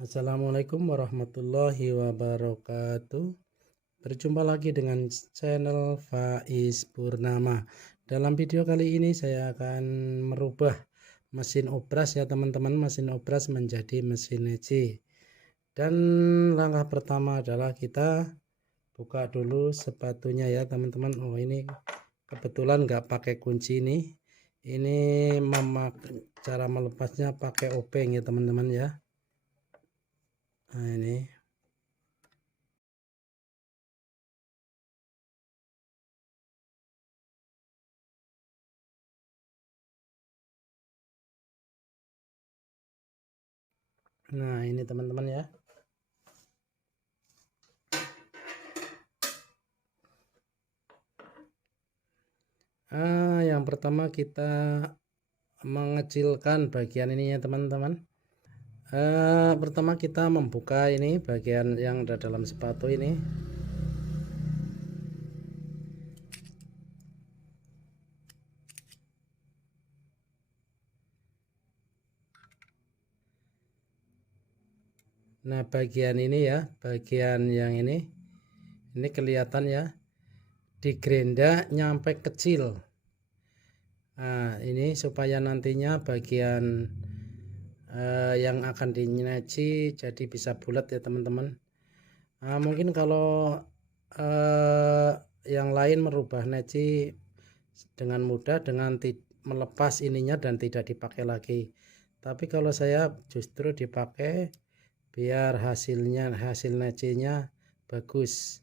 Assalamualaikum warahmatullahi wabarakatuh. Berjumpa lagi dengan channel Faiz Purnama. Dalam video kali ini saya akan merubah mesin obras ya teman-teman, mesin obras menjadi mesin neci. Dan langkah pertama adalah kita buka dulu sepatunya ya teman-teman. Oh, ini kebetulan nggak pakai kunci nih. Ini cara melepasnya pakai obeng ya teman-teman ya. Nah, ini teman-teman ya. Yang pertama kita mengecilkan bagian ini ya teman-teman. Pertama kita membuka ini bagian yang ada dalam sepatu ini. Nah, bagian ini ya, bagian yang ini kelihatan ya, di gerinda nyampe kecil. Nah, ini supaya nantinya bagian yang akan dineci jadi bisa bulat ya teman-teman. Nah, mungkin kalau yang lain merubah neci dengan mudah dengan melepas ininya dan tidak dipakai lagi. Tapi kalau saya justru dipakai biar hasil necinya bagus.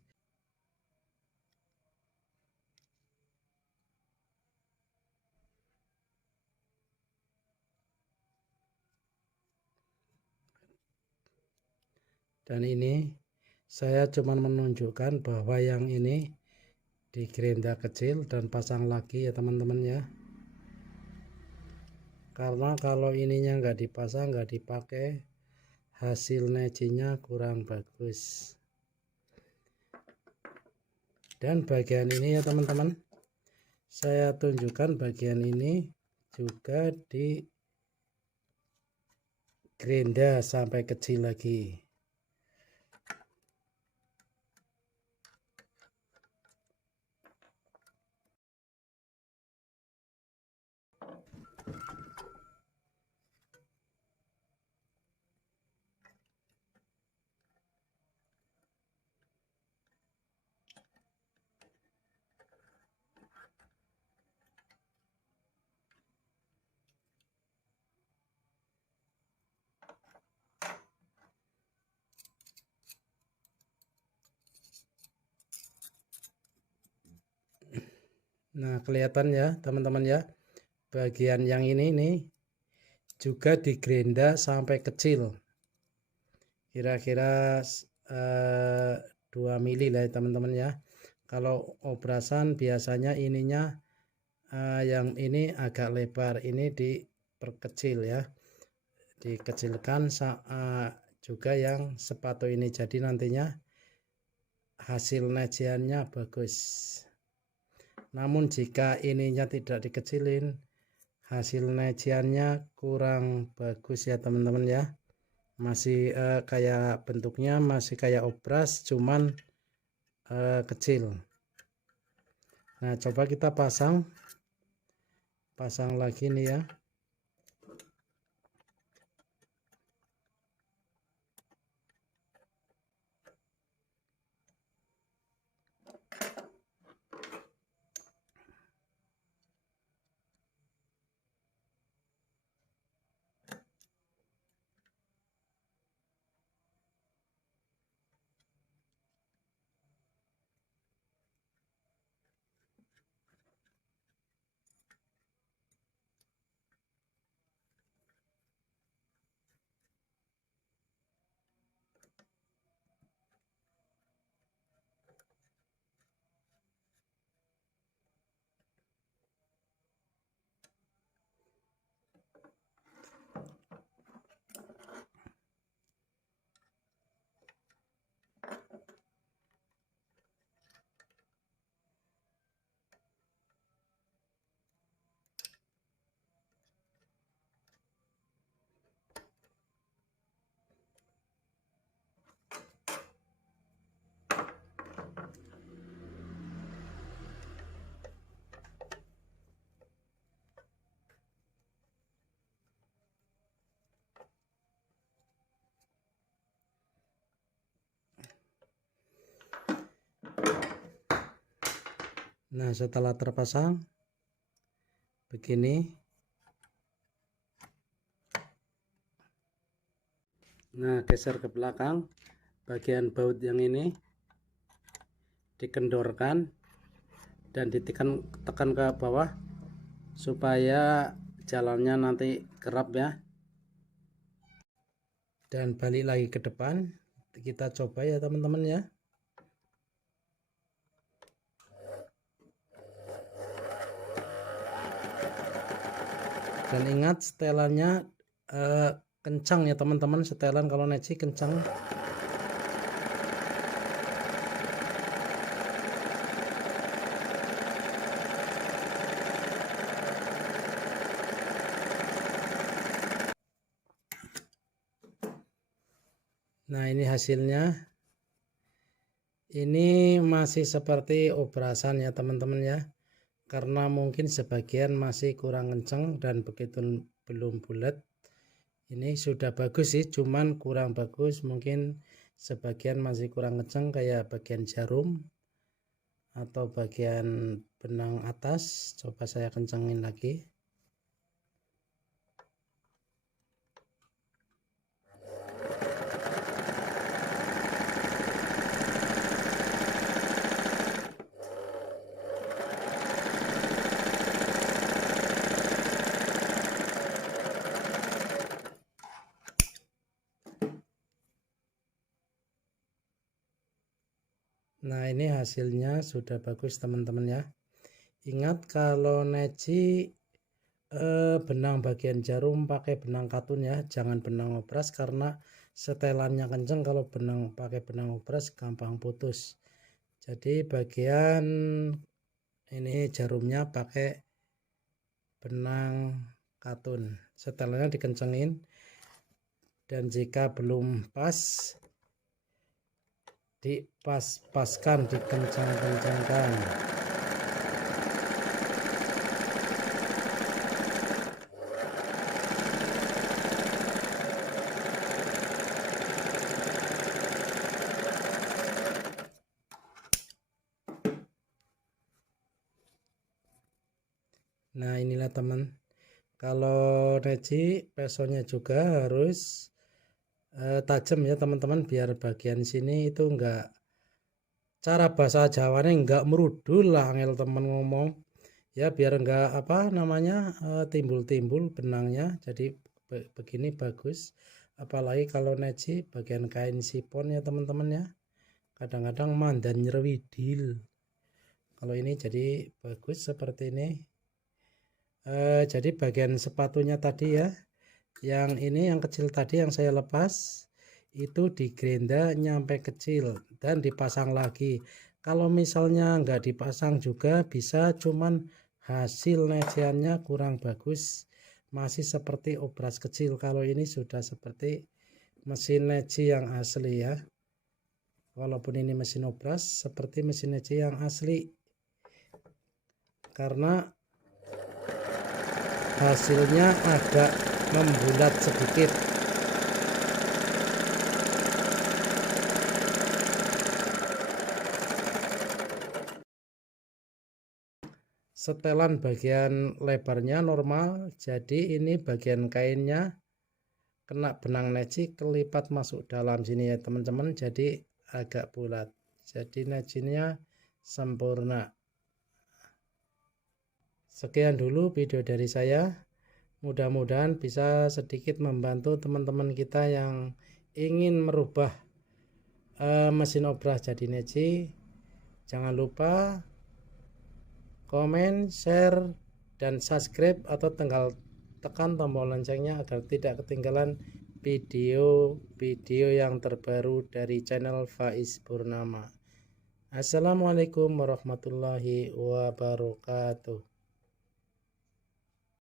Dan ini saya cuma menunjukkan bahwa yang ini di gerinda kecil dan pasang lagi ya teman-teman ya. Karena kalau ininya nggak dipasang, nggak dipakai, hasil necinya kurang bagus. Dan bagian ini ya teman-teman, saya tunjukkan bagian ini juga di gerinda sampai kecil lagi. Nah, kelihatan ya teman-teman ya, bagian yang ini nih juga di gerinda sampai kecil, kira-kira 2 mili lah ya teman-teman ya. Kalau obrasan biasanya ininya yang ini agak lebar, ini diperkecil ya, dikecilkan juga yang sepatu ini, jadi nantinya hasil neciannya bagus. Namun jika ininya tidak dikecilin, hasil neciannya kurang bagus ya teman-teman ya. Masih kayak bentuknya masih kayak obras, cuman kecil. Nah, coba kita pasang lagi nih ya. Nah, setelah terpasang begini. Nah, geser ke belakang, bagian baut yang ini dikendorkan dan tekan ke bawah supaya jalannya nanti kerap ya. Dan balik lagi ke depan, kita coba ya teman-teman ya. Dan ingat setelannya kencang ya teman-teman, setelan kalau neci kencang. Nah, ini hasilnya. Ini masih seperti obrasan ya teman-teman ya, karena mungkin sebagian masih kurang kencang dan begitu belum bulat. Ini sudah bagus sih, cuman kurang bagus, mungkin sebagian masih kurang kencang kayak bagian jarum atau bagian benang atas. Coba saya kencangin lagi. Nah, ini hasilnya sudah bagus teman-teman ya. Ingat kalau neci benang bagian jarum pakai benang katun ya, jangan benang obras karena setelannya kencang. Kalau pakai benang obras gampang putus. Jadi bagian ini jarumnya pakai benang katun, setelannya dikencengin, dan jika belum pas dipas-paskan, dikencang-kencangkan. Nah, inilah teman, kalau neci pesonya juga harus tajam ya teman-teman, biar bagian sini itu enggak, cara bahasa Jawanya enggak merudul lah, angel teman ngomong ya, biar enggak apa namanya timbul-timbul benangnya. Jadi begini bagus, apalagi kalau neci bagian kain sipon ya teman-teman ya, kadang-kadang mandan nyerwidil. Kalau ini jadi bagus seperti ini. Jadi bagian sepatunya tadi ya, yang ini yang kecil tadi yang saya lepas itu digerenda nyampe kecil dan dipasang lagi. Kalau misalnya nggak dipasang juga bisa, cuman hasil neciannya kurang bagus, masih seperti obras kecil. Kalau ini sudah seperti mesin neci yang asli ya. Walaupun ini mesin obras, seperti mesin neci yang asli, karena hasilnya agak membulat sedikit. Setelan bagian lebarnya normal, jadi ini bagian kainnya kena benang neci kelipat masuk dalam sini ya teman-teman, jadi agak bulat, jadi necinya sempurna. Sekian dulu video dari saya, mudah-mudahan bisa sedikit membantu teman-teman kita yang ingin merubah mesin obras jadi neci. Jangan lupa komen, share, dan subscribe atau tinggal tekan tombol loncengnya agar tidak ketinggalan video-video yang terbaru dari channel Faiz Purnama. Assalamualaikum warahmatullahi wabarakatuh.